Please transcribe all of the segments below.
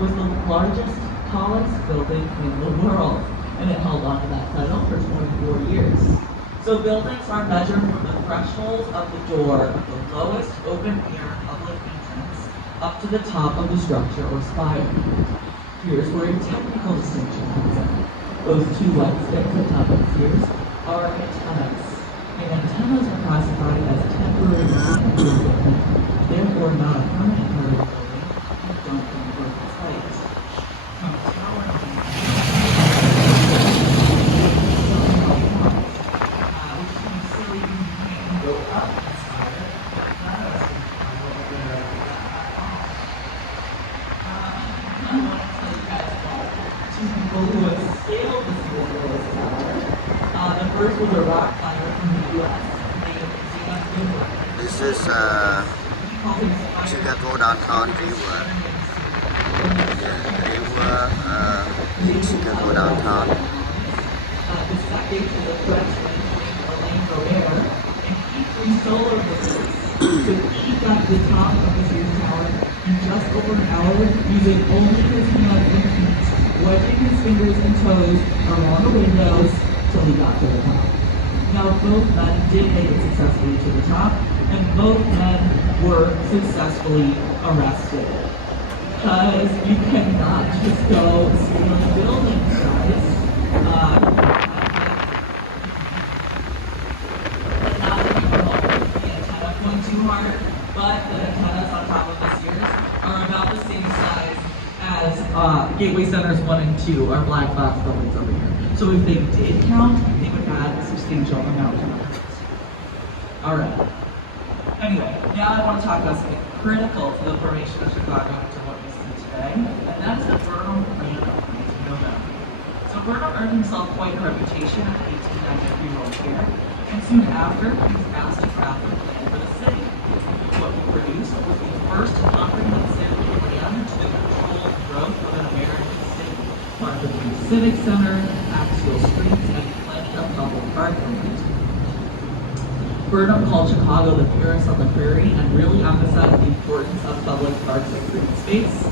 was the largest, tallest building in the world, and it held on to that title for 24 years. So buildings are measured from the threshold of the door of the lowest open-air public entrance up to the top of the structure or spire. Here's where a technical distinction comes in. Those two white sticks atop of piers are antennas. And antennas are classified as temporary equipment, therefore not a permanent part of the building, and don't convert its height. From tower which seems silly because you can't go up the spire. None of us can find what we're going to I want to tell you guys about two people who have scaled the Seoul Willis Tower. The first was a rock climber from the U.S. named Zenas Newberg. This is Chicago downtown river. Chicago downtown. The second is a Frenchman named Alain Robert, and he flew solo visitors to peek at the top of the Sears Tower in just over an hour using only his hands and feet, wedging his fingers and toes around the windows till he got to the top. Now both men did make it successfully to the top, and both men were successfully arrested. Because you cannot just go scaling buildings, guys. Not that you were holding the antenna going too hard, but the antennas on top of the Sears are about the same size as Gateway Centers 1 and 2, our black box buildings over here. So if they did count, they would add a substantial amount to it. Alright. Anyway, now I want to talk about something critical to the formation of Chicago and to what we see today, and that's the Burnham Plan of 1909. So Burnham earned himself quite a reputation at the 1893 World Fair, and soon after, he was asked to craft a plan for the city. What he produced was the first comprehensive plan to the controlled growth of an American city, marked with a civic center, axial streets, and plenty of public parking. Burnham called Chicago the Paris on the Prairie and really emphasized the importance of public parks and green space.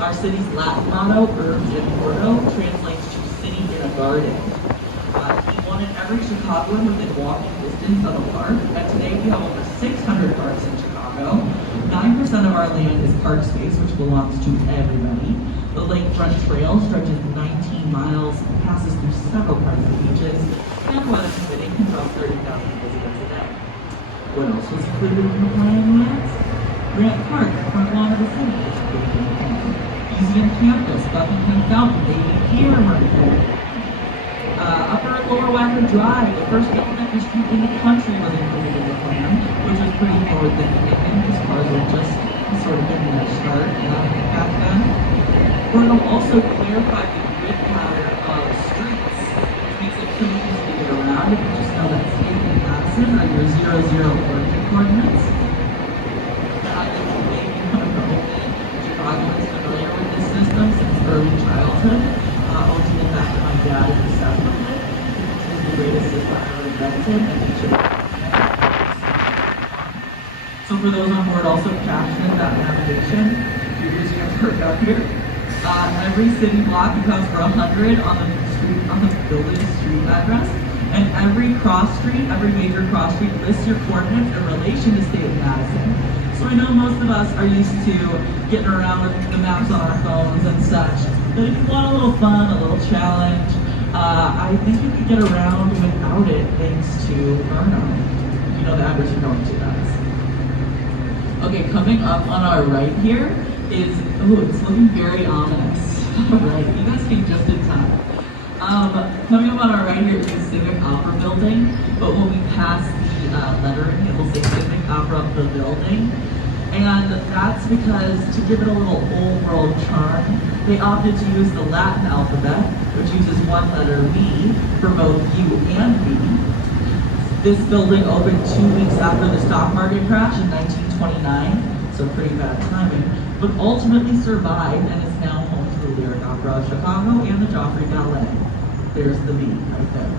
Our city's Latin motto, Urb et Ordo, translates to city in a garden. He wanted every Chicagoan within walking distance of a park, and today we have over 600 parks in Chicago. 9% of our land is park space, which belongs to everybody. The Lakefront Trail stretches 19 miles and passes through several private beaches, and weather permitting can draw 30,000 visitors a day. What else was included in the plan, yet? Grant Park, front lawn of the city, is included in the plan. Museum Campus, Buckingham Fountain, Navy Pier were included. Upper and Lower Wacker Drive, the first elementary street in the country, was included in the plan, which was pretty forward-thinking, because cars were just sort of getting their start back then. Burnham also clarified the grid pattern of streets, which makes it pretty easy to get around if you just know that State and Madison are your 0, 0 origin coordinates. Chicago is familiar with this system since early childhood, owing to the fact that my dad is obsessed with it. It is the greatest system ever invented, and each of So for those on board also passionate about navigation, here's your work up here. Every city block accounts for 100 on the building's street address, and every cross street, every major cross street lists your coordinates in relation to State of Madison. So I know most of us are used to getting around with the maps on our phones and such, but if you want a little fun, a little challenge, I think you could get around without it thanks to Burnham. You know the address you're going to, guys. Okay, coming up on our right here is, it's looking very ominous. Alright, you guys came just in time. Coming up on our right here is the Civic Opera Building, but when we pass the lettering, it will say Civic Opera Building. And that's because, to give it a little old world charm, they opted to use the Latin alphabet, which uses one letter V for both U and V. This building opened 2 weeks after the stock market crash in 1929, so pretty bad timing, but ultimately survived and is now home to the Lyric Opera of Chicago and the Joffrey Ballet. There's the V right there.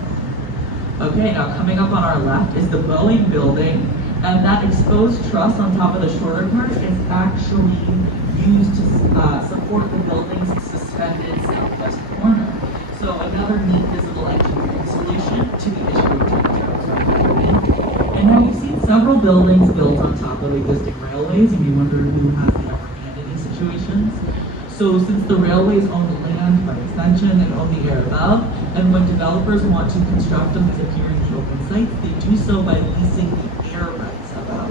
Okay, now coming up on our left is the Boeing building, and that exposed truss on top of the shorter part is actually used to support the building suspended southwest corner. So another neat visible engineering solution to the issue of downtown. And now you've seen several buildings built on top of existing railways, and you wonder who has the upper hand in these situations. So since the railways own the land by extension and own the air above, and when developers want to construct on these appearing open sites, they do so by leasing the air rights above.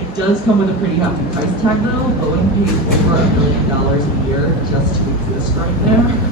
It does come with a pretty hefty price tag though. Boeing pays over $1 million a year just to exist right there.